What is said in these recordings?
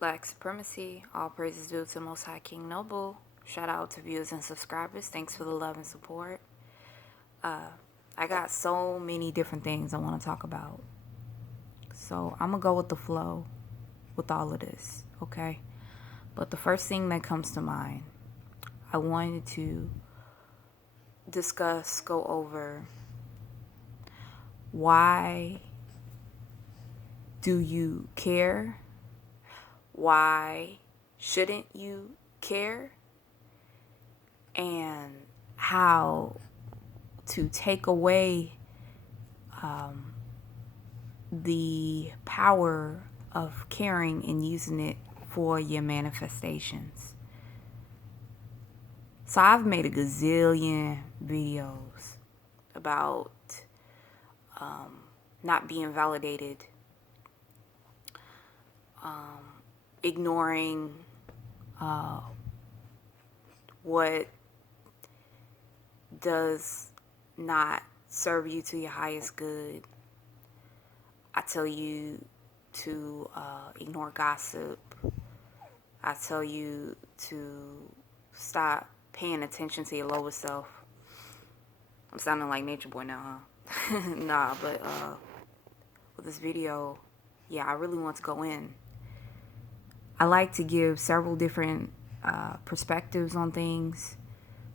Black supremacy. All praises due to Most High King Noble. Shout out to viewers and subscribers. Thanks for the love and support. I got so many different things I want to talk about. So I'm going to go with the flow with all of this, okay? But the first thing that comes to mind, I wanted to go over why do you care? Why shouldn't you care? And how to take away the power of caring and using it for your manifestations. So I've made a gazillion videos about not being validated, ignoring what does not serve you to your highest good. I tell you to ignore gossip. I tell you to stop paying attention to your lower self. I'm sounding like Nature Boy now, huh? Nah, but with this video, yeah, I really want to go in. I like to give several different perspectives on things,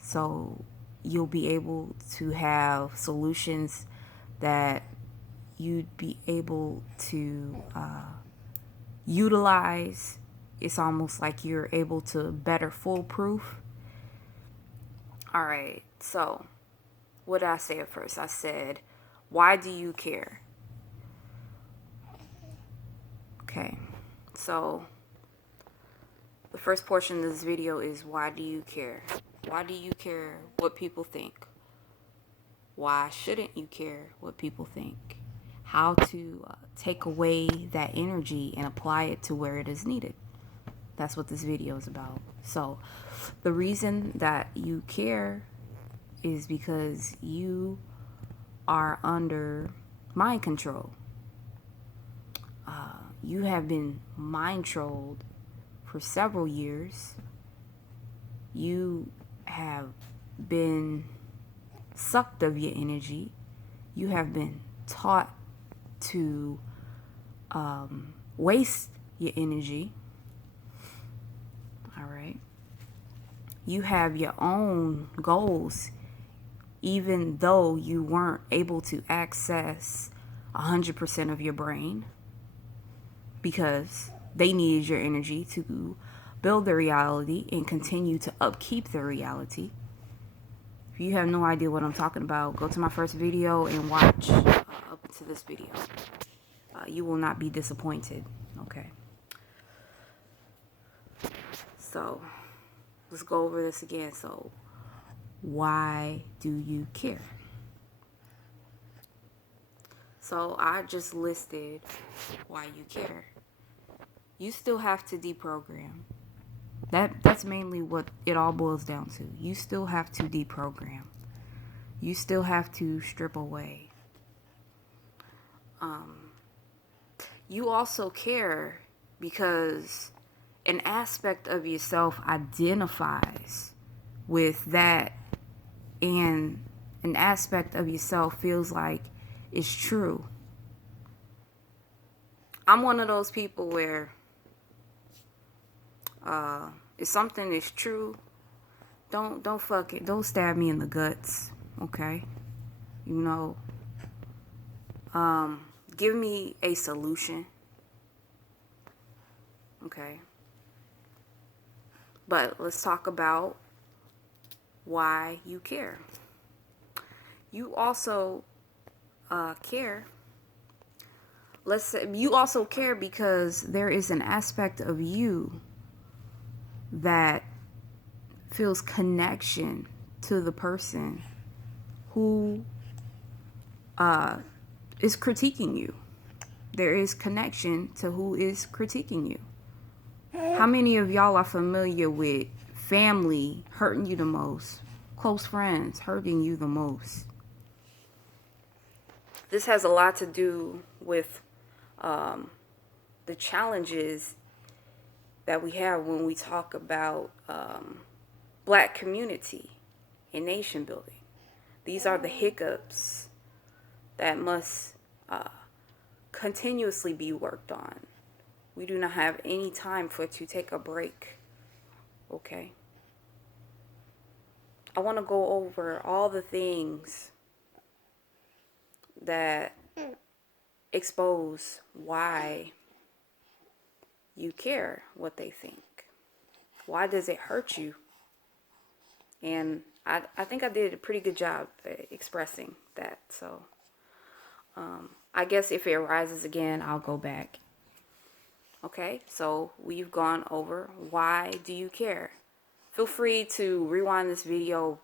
so you'll be able to have solutions that you'd be able to utilize. It's almost like you're able to better foolproof. All right, so what did I say at first? I said, why do you care? Okay, so the first portion of this video is, why do you care? Why do you care what people think? Why shouldn't you care what people think? How to take away that energy and apply it to where it is needed. That's what this video is about. So the reason that you care is because you are under mind control. You have been mind trolled for several years. You have been sucked of your energy. You have been taught to waste your energy. All right. You have your own goals, even though you weren't able to access 100% of your brain, because they needed your energy to build the reality and continue to upkeep the reality. If you have no idea what I'm talking about, go to my first video and watch up to this video. You will not be disappointed. Okay. So let's go over this again. So why do you care? So I just listed why you care. You still have to deprogram. That's mainly what it all boils down to. You still have to deprogram. You still have to strip away. You also care because an aspect of yourself identifies with that, and an aspect of yourself feels like it's true. I'm one of those people where if something is true, don't fuck it. Don't stab me in the guts, okay? You know, give me a solution, okay? But let's talk about why you care. You also care. Let's say you also care because there is an aspect of you that feels connection to the person who is critiquing you. There is connection to who is critiquing you. How many of y'all are familiar with family hurting you the most, close friends hurting you the most? This has a lot to do with the challenges that we have when we talk about black community and nation building. These are the hiccups that must continuously be worked on. We do not have any time for it to take a break. Okay? I want to go over all the things that expose why you care what they think. Why does it hurt you? And I think I did a pretty good job expressing that. So I guess if it arises again, I'll go back. Okay, so we've gone over why do you care. Feel free to rewind this video,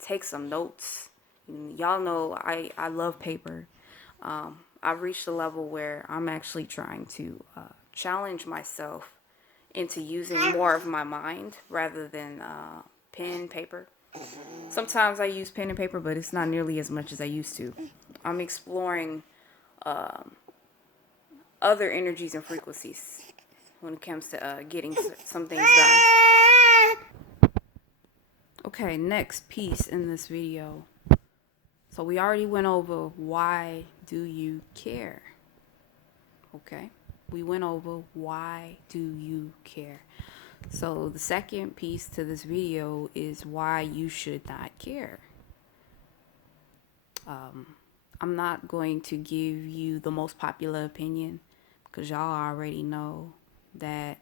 take some notes. Y'all know I love paper. I've reached a level where I'm actually trying to challenge myself into using more of my mind rather than pen, paper. Sometimes I use pen and paper, but it's not nearly as much as I used to. I'm exploring other energies and frequencies when it comes to getting some things done. Okay, next piece in this video. So we already went over why do you care? Okay, we went over why do you care. So the second piece to this video is why you should not care. I'm not going to give you the most popular opinion because y'all already know that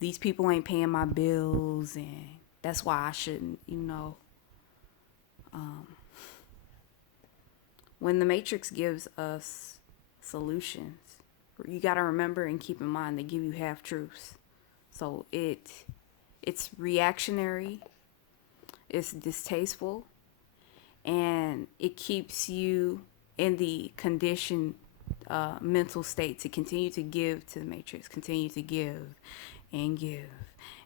these people ain't paying my bills and that's why I shouldn't, when the Matrix gives us solutions, you got to remember and keep in mind they give you half truths. So it's reactionary, it's distasteful, and it keeps you in the conditioned mental state to continue to give to the Matrix, continue to give and give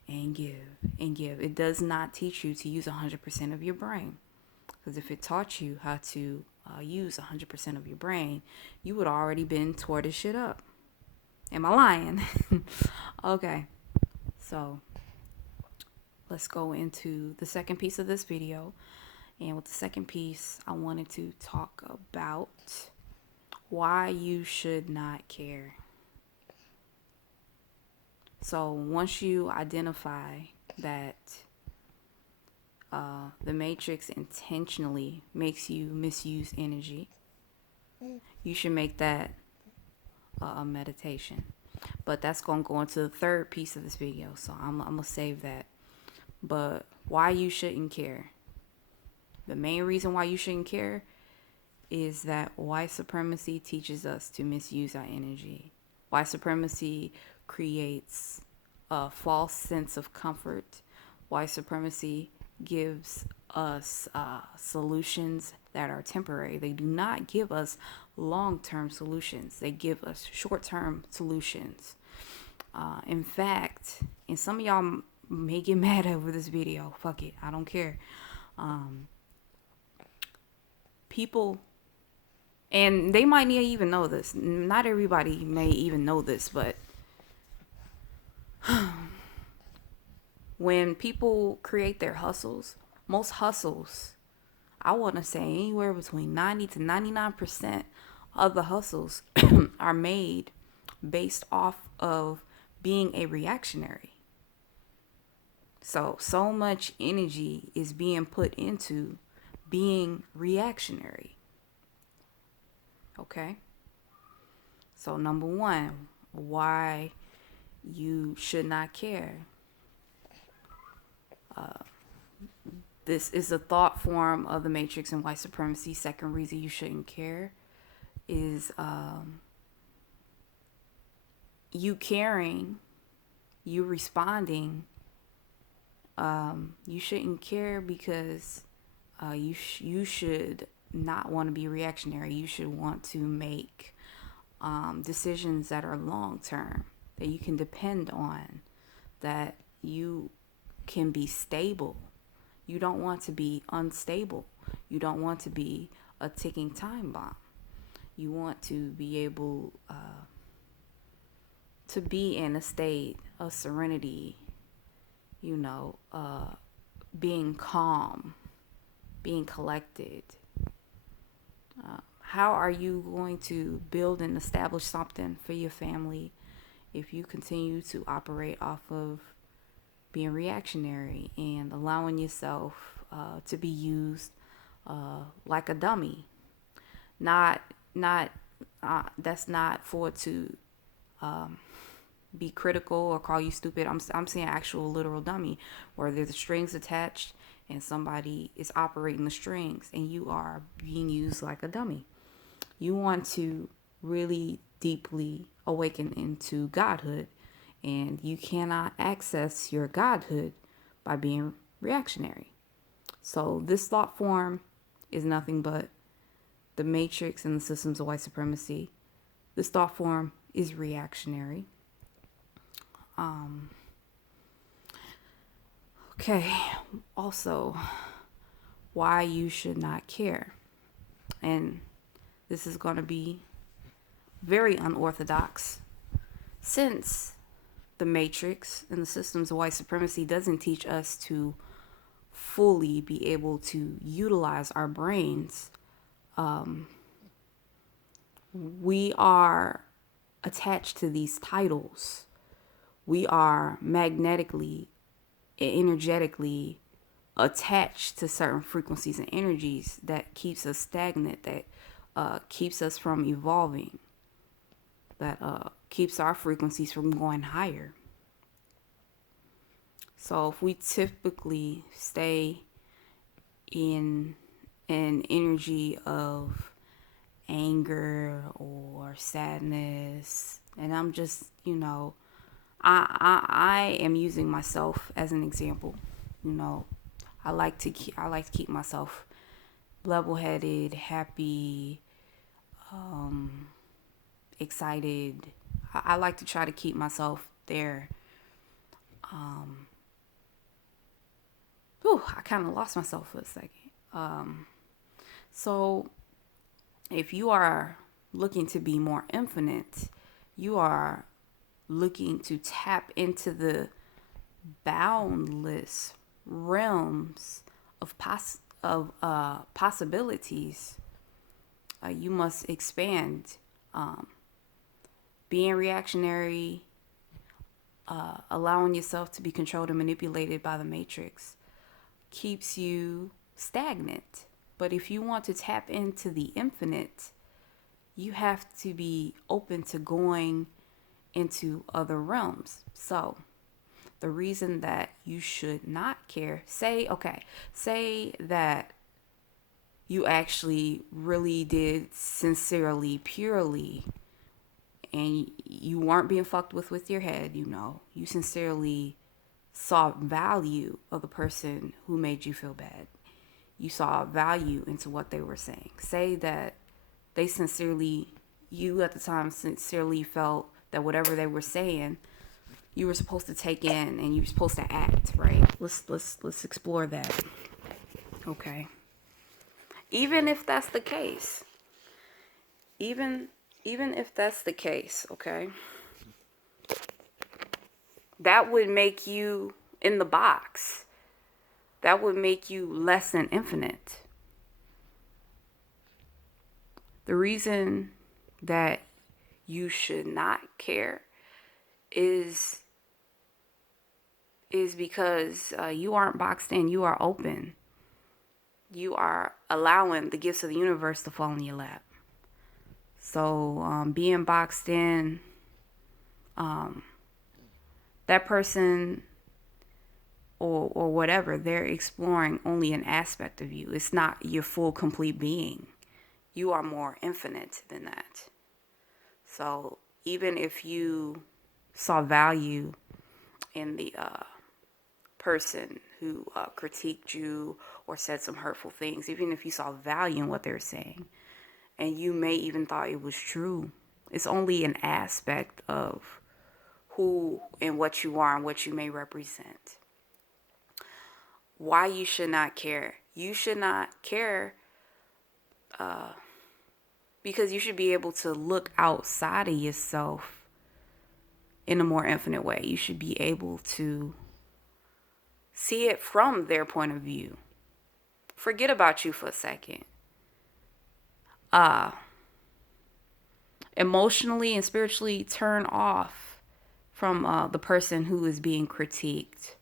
and give and give. It does not teach you to use 100% of your brain. Because if it taught you how to use 100% of your brain, you would already been tore this shit up. Am I lying? Okay. So let's go into the second piece of this video. And with the second piece, I wanted to talk about why you should not care. So once you identify that the Matrix intentionally makes you misuse energy, you should make that a meditation. But that's going to go into the third piece of this video, so I'm going to save that. But why you shouldn't care. The main reason why you shouldn't care is that white supremacy teaches us to misuse our energy. White supremacy creates a false sense of comfort. White supremacy gives us solutions that are temporary. They do not give us long-term solutions. They give us short-term solutions. In fact, and some of y'all may get mad over this video. Fuck it. I don't care. People, and they might not even know this. Not everybody may even know this, but when people create their hustles, most hustles, I want to say anywhere between 90 to 99% of the hustles are made based off of being a reactionary. So much energy is being put into being reactionary. Okay? So number one, why you should not care. This is a thought form of the Matrix and white supremacy. Second reason you shouldn't care is you caring, you responding. You shouldn't care because you should not want to be reactionary. You should want to make decisions that are long term, that you can depend on, that you can be stable. You don't want to be unstable. You don't want to be a ticking time bomb. You want to be able to be in a state of serenity, being calm, being collected. How are you going to build and establish something for your family if you continue to operate off of being reactionary and allowing yourself to be used like a dummy? Not that's not for to be critical or call you stupid. I'm saying actual literal dummy, where there's strings attached and somebody is operating the strings and you are being used like a dummy. You want to really deeply awaken into godhood, and you cannot access your godhood by being reactionary. So this thought form is nothing but the matrix and the systems of white supremacy. This thought form is reactionary. Okay, also, why you should not care. And this is going to be very unorthodox, since the matrix and the systems of white supremacy doesn't teach us to fully be able to utilize our brains. We are attached to these titles. We are magnetically and energetically attached to certain frequencies and energies that keeps us stagnant, that keeps us from evolving, that keeps our frequencies from going higher. So if we typically stay in an energy of anger or sadness, and I'm just, I am using myself as an example. I like to keep myself level-headed, happy, excited. I like to try to keep myself there. I kind of lost myself for a second. So if you are looking to be more infinite, you are looking to tap into the boundless realms of possibilities. You must expand. Being reactionary, allowing yourself to be controlled and manipulated by the matrix, keeps you stagnant. But if you want to tap into the infinite, you have to be open to going into other realms. So the reason that you should not care, say that you actually really did sincerely, purely, and you weren't being fucked with your head, you sincerely saw value of the person who made you feel bad. You saw value into what they were saying. Say that you at the time sincerely felt that whatever they were saying, you were supposed to take in and you were supposed to act, right? Let's explore that. Okay. Even if that's the case, even if that's the case, okay, that would make you in the box. That would make you less than infinite. The reason that you should not care is because you aren't boxed in. You are open. You are allowing the gifts of the universe to fall in your lap. So being boxed in, that person or whatever, they're exploring only an aspect of you. It's not your full, complete being. You are more infinite than that. So even if you saw value in the person who critiqued you or said some hurtful things, even if you saw value in what they were saying, and you may even thought it was true, it's only an aspect of who and what you are and what you may represent. Why you should not care? You should not care because you should be able to look outside of yourself in a more infinite way. You should be able to see it from their point of view. Forget about you for a second. Emotionally and spiritually turn off from the person who is being critiqued.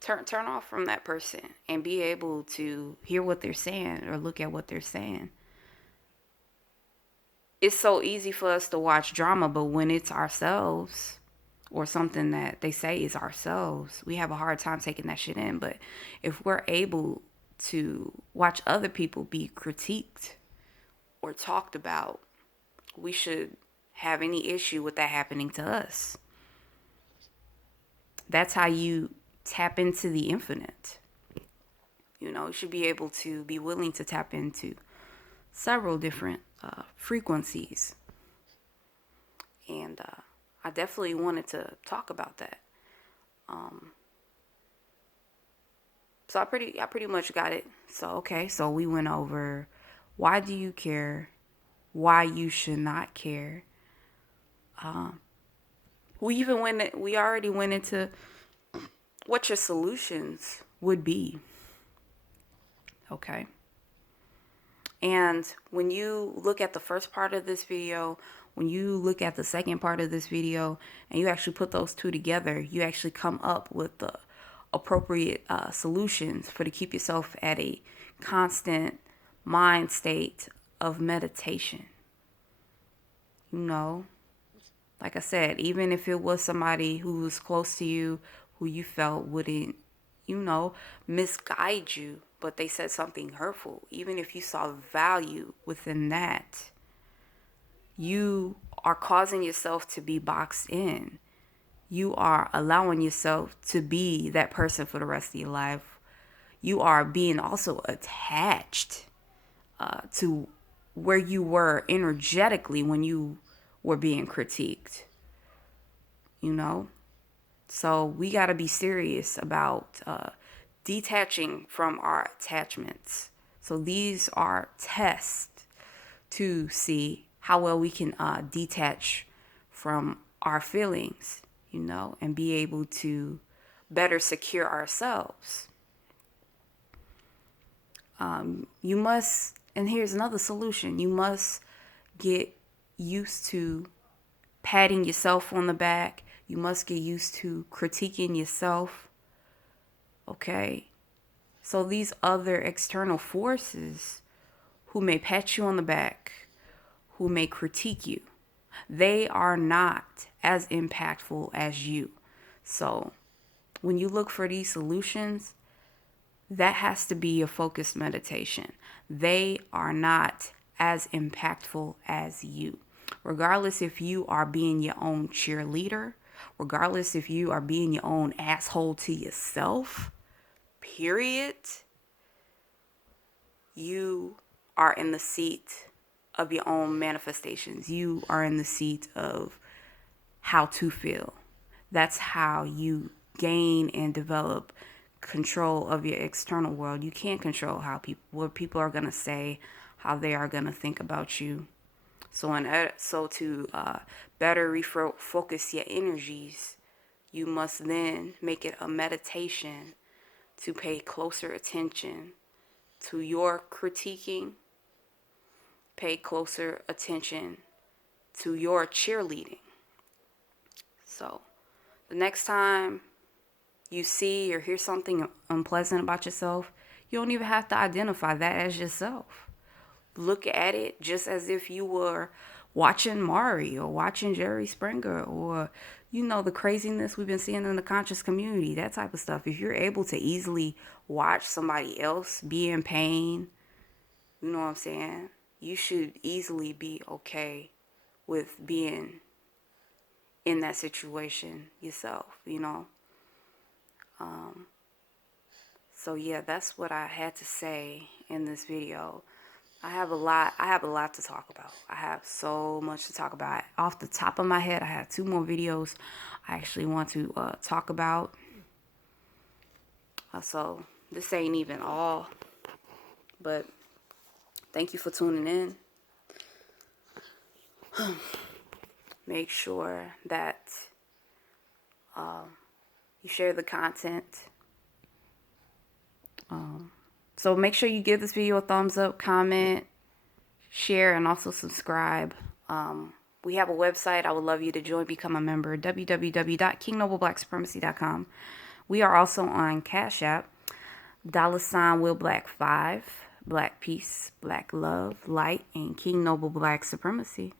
Turn off from that person and be able to hear what they're saying or look at what they're saying. It's so easy for us to watch drama, but when it's ourselves or something that they say is ourselves, we have a hard time taking that shit in. But if we're able to watch other people be critiqued or talked about, we should have any issue with that happening to us. That's how you tap into the infinite. You should be able to be willing to tap into several different frequencies. And I definitely wanted to talk about that. So I pretty much got it. So we went over why do you care, why you should not care. We already went into what your solutions would be. Okay. And when you look at the first part of this video, when you look at the second part of this video, and you actually put those two together, you actually come up with the appropriate solutions to keep yourself at a constant mind state of meditation. Like I said, even if it was somebody who was close to you, who you felt wouldn't, misguide you, but they said something hurtful, even if you saw value within that, you are causing yourself to be boxed in. You are allowing yourself to be that person for the rest of your life. You are being also attached to where you were energetically when you were being critiqued. So we got to be serious about detaching from our attachments. So these are tests to see how well we can detach from our feelings, and be able to better secure ourselves. You must, and here's another solution, you must get used to patting yourself on the back. You must get used to critiquing yourself. Okay? So these other external forces who may pat you on the back, who may critique you, they are not as impactful as you. So when you look for these solutions, that has to be a focused meditation. They are not as impactful as you. Regardless if you are being your own cheerleader, regardless if you are being your own asshole to yourself, period, you are in the seat of your own manifestations. You are in the seat of how to feel. That's how you gain and develop control of your external world. You can't control what people are going to say, how they are going to think about you. So to better refocus your energies, you must then make it a meditation to pay closer attention to your critiquing, pay closer attention to your cheerleading. So the next time you see or hear something unpleasant about yourself, you don't even have to identify that as yourself. Look at it just as if you were watching Maury or watching Jerry Springer or, the craziness we've been seeing in the conscious community, that type of stuff. If you're able to easily watch somebody else be in pain, you know what I'm saying? You should easily be okay with being in that situation yourself, So yeah, that's what I had to say in this video. I have a lot to talk about. I have so much to talk about. Off the top of my head, I have 2 more videos I actually want to talk about. So this ain't even all, but thank you for tuning in. Make sure that you share the content. So make sure you give this video a thumbs up, comment, share, and also subscribe. We have a website. I would love you to join, become a member, www.kingnobleblacksupremacy.com. We are also on Cash App, $WillBlack5, Black Peace, Black Love, Light, and King Noble Black Supremacy.